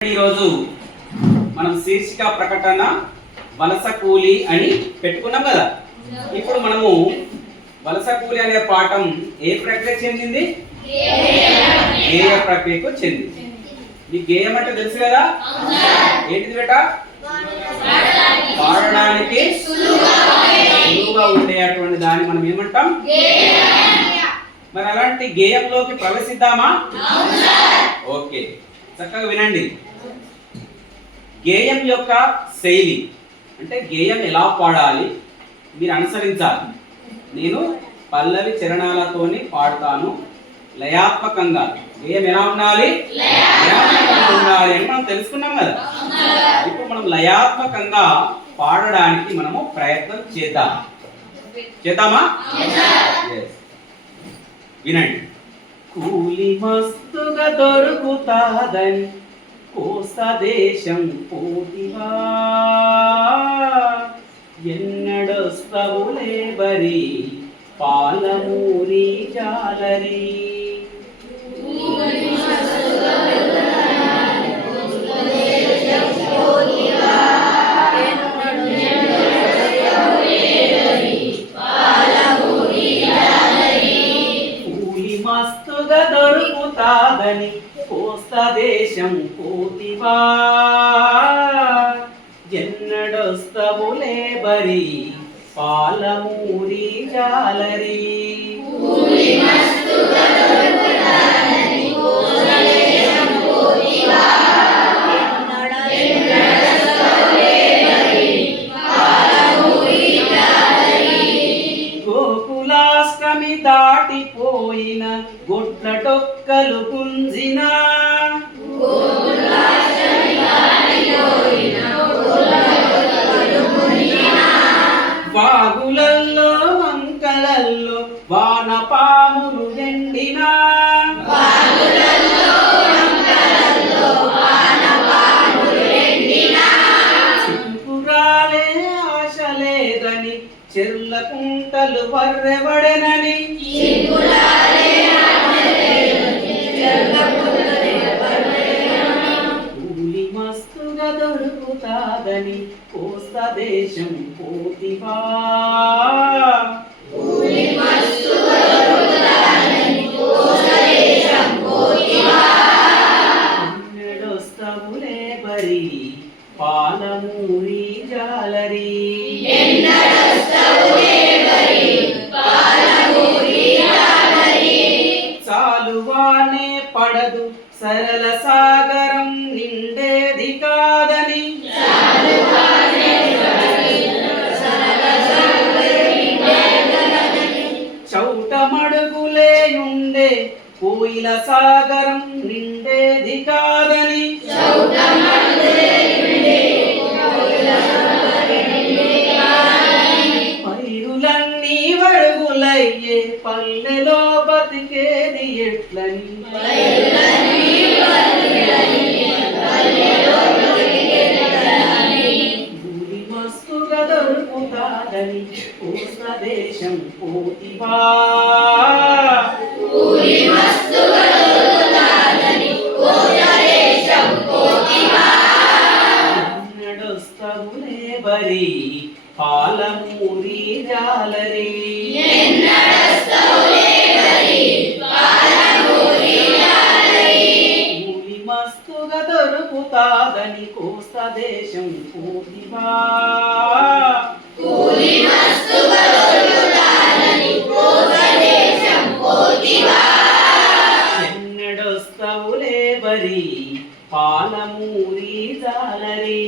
ఈరోజు మనం శీర్షిక ప్రకటన వలస కూలి అని పెట్టుకున్నాం కదా. ఇప్పుడు మనము వలస కూలి అనే పాఠం ఏ ప్రక్రియకు చెందింది? గేయ ప్రక్రియకు చెందింది. ఈ గేయం అంటే తెలుసు కదా? ఏంటిది బేట? పాడడానికి సులువుగా ఉండేటువంటి దాన్ని మనం ఏమంటాం? మరి అలాంటి గేయంలోకి ప్రవేశిద్దామా? ఓకే. చక్కగా వినండి. గేయం యొక్క శైలి. అంటే గేయం ఎలా పాడాలి మీరు అనుసరించాలి. నేను పల్లవి చరణాలతోని పాడతాను. లయాత్మకంగా. గేయం ఎలా ఉండాలి? లయాత్మకంగా ఉండాలి అని మనం తెలుసుకున్నాం కదా. ఇప్పుడు మనం లయాత్మకంగా పాడడానికి మనము ప్రయత్నం చేద్దాం. చేద్దామా? Yes. వినండి. కూలి మస్తుగా దొరుకుతాదని కోసదేశం పోతివా? ఎన్నడొస్తవులే బరి? పాలమూరి జాలరి. మస్తుగా దొరుకుతాదని కోస్త దేశం పోతివా ఎన్నడొస్తవులే బరి పాలమూరి జాలరి. గోకులాష్టమి దాటిపోయిన గుడ్ల టొక్కలు వానపాములు ఎండిన. చింపురాలే ఆశ లేదని చెర్ల కుంటలు వర్రెవడెనని. కూలి మస్తుగా దొరుకుతాదని కోస్త దేశం పోతివా ఎన్నడొస్తవులే పాలమూరి జాలరి. చాలువానే పడదు సరళ సాగరం నిండేది కాదని. చౌట మడుగులే ఉండే కోయిల సాగరం నిండేది కాదని దొరుకుతాదని కోస్త దేశం పోతివా ఎన్నడొస్తవులే బరి పాలమూరి జాలరి. మస్తుగా దొరుకుతాదని కోస్త దేశం పోతివా ఎన్నడొస్తవులే బరి పాలమూరి జాలరీ.